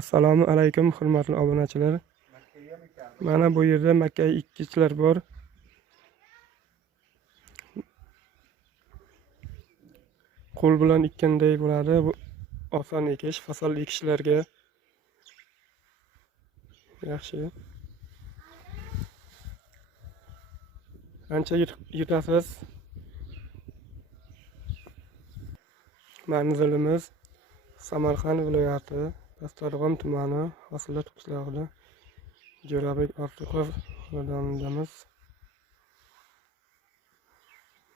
Assalomu alaykum hurmatli obunachilar. Mana bu yerda makka ekkichlar bor. Qo'l bilan ekkanday bo'ladi. Bu oson ekish, fasol ekishlarga yaxshi. Ancha yutasiz. Manzilimiz Samarqand viloyati, Pastdarg'om tumani, Hosilot qishlog'ida Jo'rabek Ortiqov xonadonidamiz.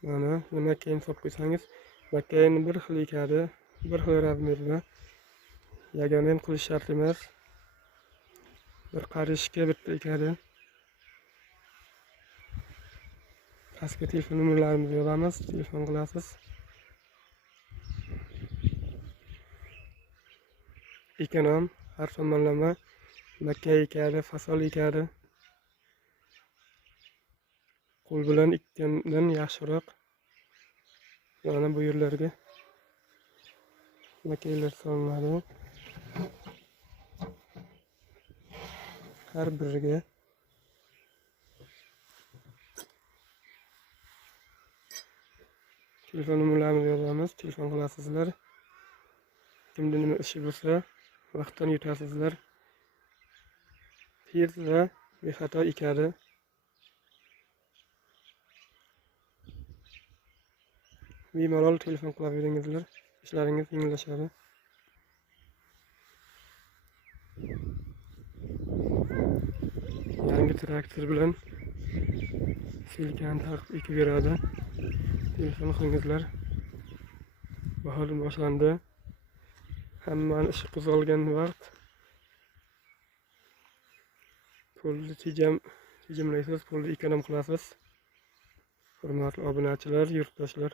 Mana makkayin solib qo'ysangiz, makkayin bir xil ekadi, bir xil razmerda. Yagona ham qilish shart emas. Bir qarishga bitta ekadi. Pastga telefon nomerlarimizni yozamiz, telefon qilasiz. Ekonom, har tomonlama makka ekadi, fasol ekadi. Qo'l bilan ekkandan yaxshiroq. Mana bu yerlarga makkalar solinadi. Har biriga telefon nomerlarimizni yozamiz, telefon qilasizlar. Kimda nima ishi bo'lsa, vaqtdan yutasizlar. Tez va bexato ekadi. Bemalol telefon qilaveringizlar, ishlaringiz yengillashadi. Yangi traktor bilan silkani taqib ekib beradi. Telefon qilingizlar. Bahor boshlandi. Hammani ishi qo'zg'algan vaqt. Polni tejamlaysiz, polni ekonom qilasiz. Hurmatli obunachilar, yurtdoshlar.